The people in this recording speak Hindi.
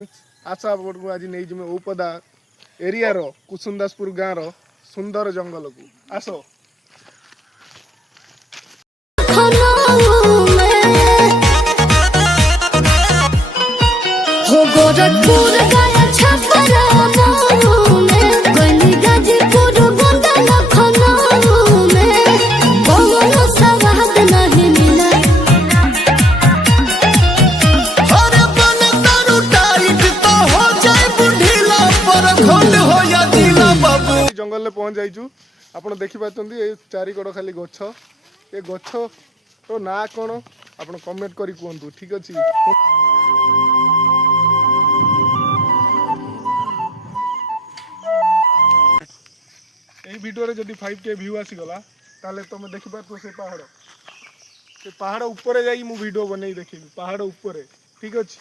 आस आपको आज नहीं जिमे औपदा एरिया रो कुसुमदासपुर गाँव रो सुंदर जंगल को आस हो गोरखपुर गया छपरा मऊ में गली गाजीपुर गोंदा लखनऊ में कोनो स्वाद नहीं मिला। अरे बन तारू टाइट तो हो जाए बुढ़ीला पर खंड हो या दिला बाबू जंगल में पहुंच जाइछु आपण देखि पातंदी ए चारि कड़ खाली गछ ए गछ रो ना कोन आपण कमेंट करी कहंतु ठीक अछि। এই ভিডিওরে যদি 5K ভিউ আসিগলা তাহলে তুমি দেখিপারছো ସେ ପାହାଡ଼ ଉପରେ ଯାଇକି ମୁଁ ଭିଡ଼ିଓ ବନେଇ ଦେଖେଇବି ପାହାଡ଼ ଉପରେ ଠିକ୍ ଅଛି।